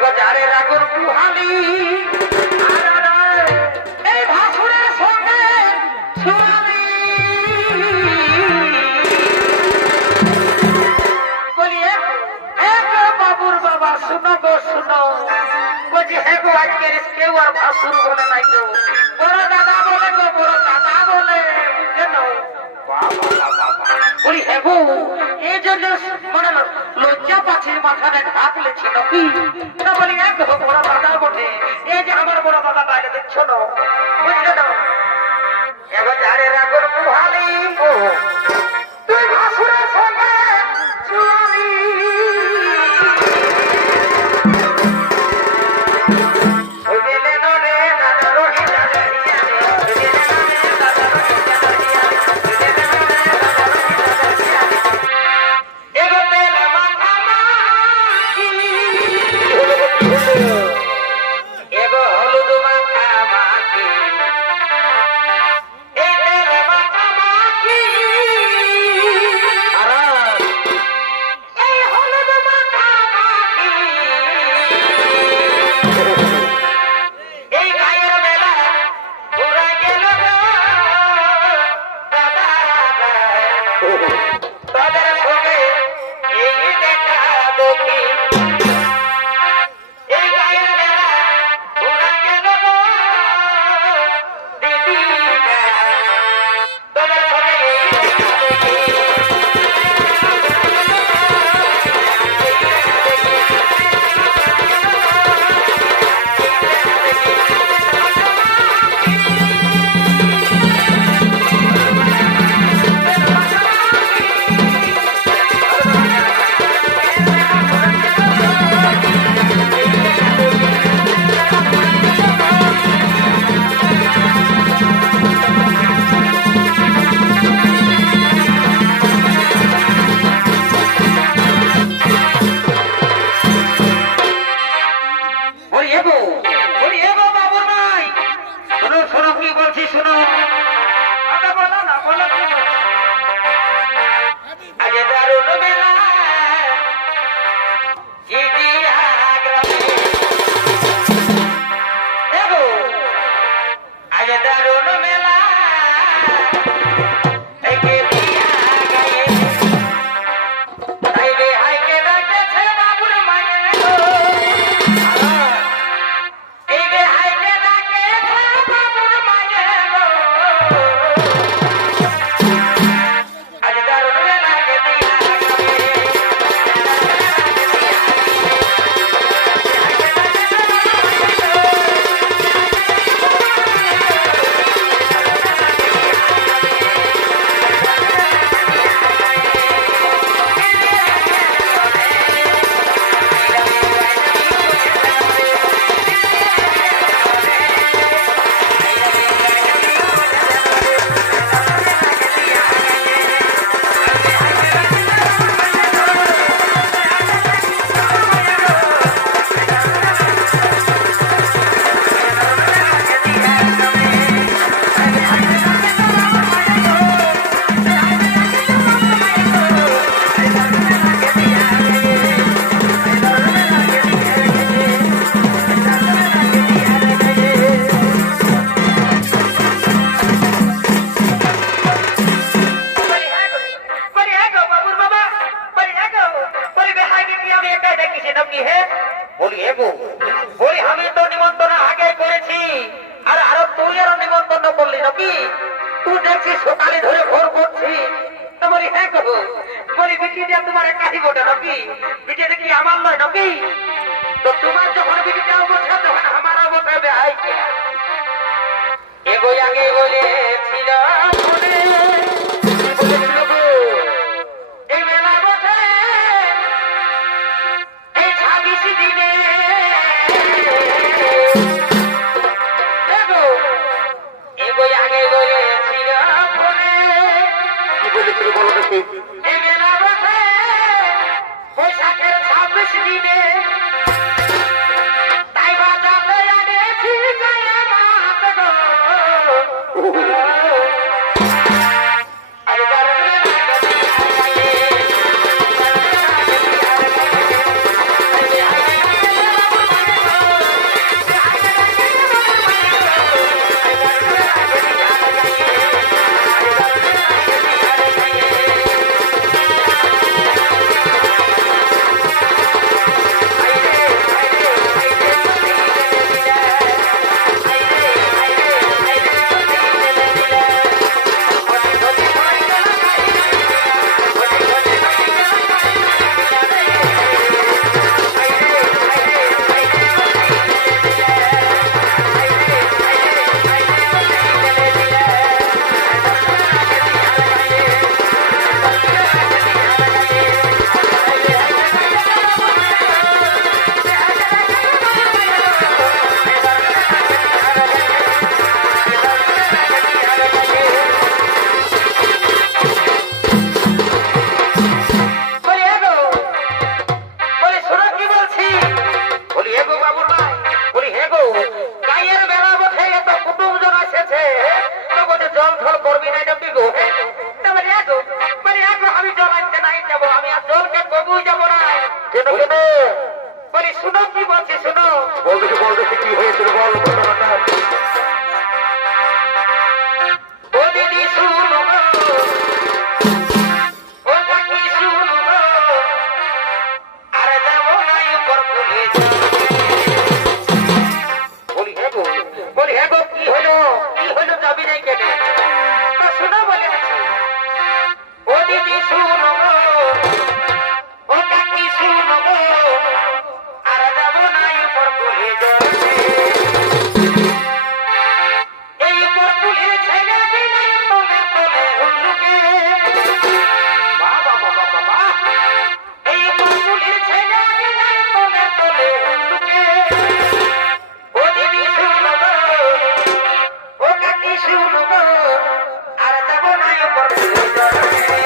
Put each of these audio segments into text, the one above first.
এগো যারে রাগুর কুহালি এই ভাসুরের সঙ্গে সুয়ালি বলি এক বাবুর বাবা শুনো গো শুনো বলছি হ্যাঁ গো আজকের কেউ আর ভাসুর বলে নাই গো বড় দাদা বলে গো বড় দাদা বলে কেন বলি হ্যাঁ গো এই জন্য মানে লজ্জা পাচ্ছি মাথায় ঢাকলে ছিল কি না বলি এক বড় দাদা বটে এই যে আমার বড় দাদা বাইরে দেখছো না বুঝলে না এবার যারে রাগর কুহালি তুই ভাসুরের সঙ্গে চুয়ালি বলি শুনো কি বলছি শুনো। বলতেছি কি হয়েছিল বল ঘটনাটা। ও দিদি শুনো গো, ও কাকি শুনো গো, আরে যাবো নাই উপর ফুলে। বলি হ্যাঁ গো, বলি হ্যাঁ গো, কি হলো কি হলো যাবি নাই কেন? তো শুনো বলে আছি। ও দিদি শুনো গো, ও কাকি শুনো গো, আরে যাবো নাই উপর ফুলে। এই উপর ফুলের ছেলে বিনাই তোলে তোলে হুলুকে। বাবা বাবা বাবা এই উপর ফুলের ছেলে বিনাই তোলে তোলে হুলুকে। ও দিদি শুনো গো, ও কাকি শুনো গো, আর যাব না উপর ফুলের জড়কে।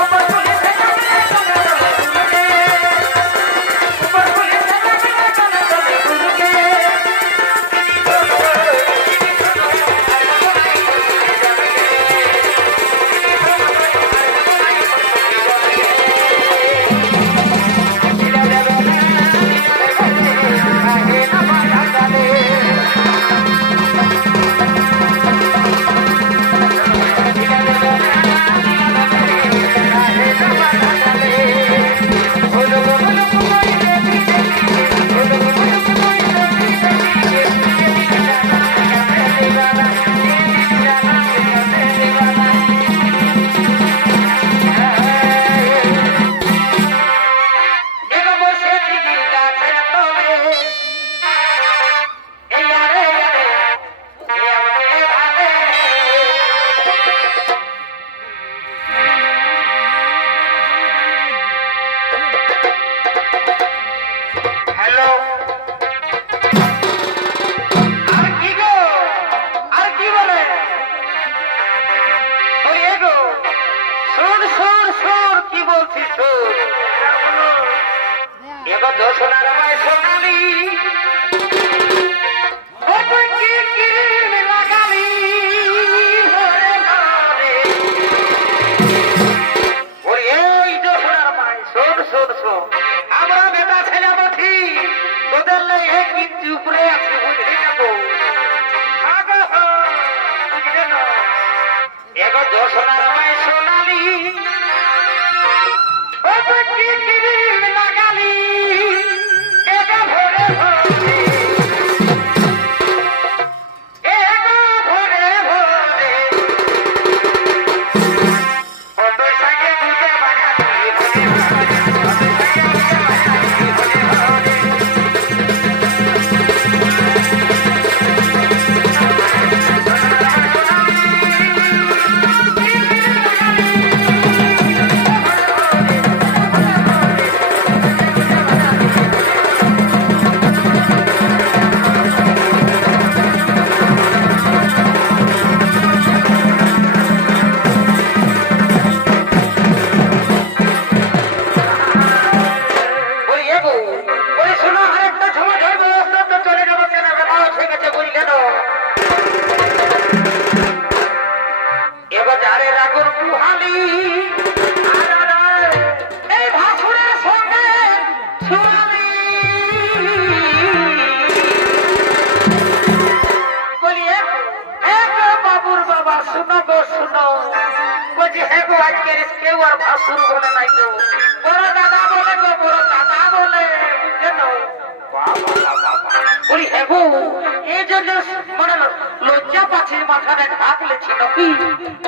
উপর ফুলের ছেলে বিনাই তোলে তোলে হুলুকে। উপর ফুলের ছেলে বিনাই তোলে তোলে হুলুকে। হ্যালো, আর কি গো, আর কি বলে? ওই এগো, শোন শোন শোন, কি বলছিস শোন। এগো দোষনার মায় সোনালি, ও তুই কি কিরিম লাগালি ঘরে ঘরে। ওই এই দোষনার মায় শোন শোন শোন, আমরা বেটা ছেলে বঠি, তোদের লেগে কি চুপড়ে আছে বুঝলি না গো। আগো হো, বুঝলে না? এগো দোষনার মায় সোনালি, ও তুই কি কিরিম লাগালি এগো ভরে ভরে। এগো ভরে ভরে, ও তুই সঙ্গে বুঝে বানালি ভরে ভরে। ও তুই সঙ্গে বুঝে বানালি ভরে ভরে। ওই এগো, ওই শোনো আরেকটা সময় ধরবো, তো চলে যাবো কেন, বেলা ঠিক আছে বুঝলে না? এগো যারে রাগুর পুহালি, এই ভাসুরের সঙ্গে সুমালি। বলি এগো বাবুর বাবা শুনো গো শুনো। বলছি এগো আজকের কেউ আর ভাসুর বলে নাই গো, বড় দাদা বলে গো, বড় দাদা বলে কেন? বলি এগো এই জন্য মানে লজ্জা পাচ্ছি, মাথাটা ঢাকলেছি নাকি?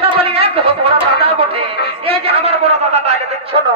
না বলি এগো বড় দাদা বটে, এই যে আমার বড় দাদা বাইরে দেখছো না,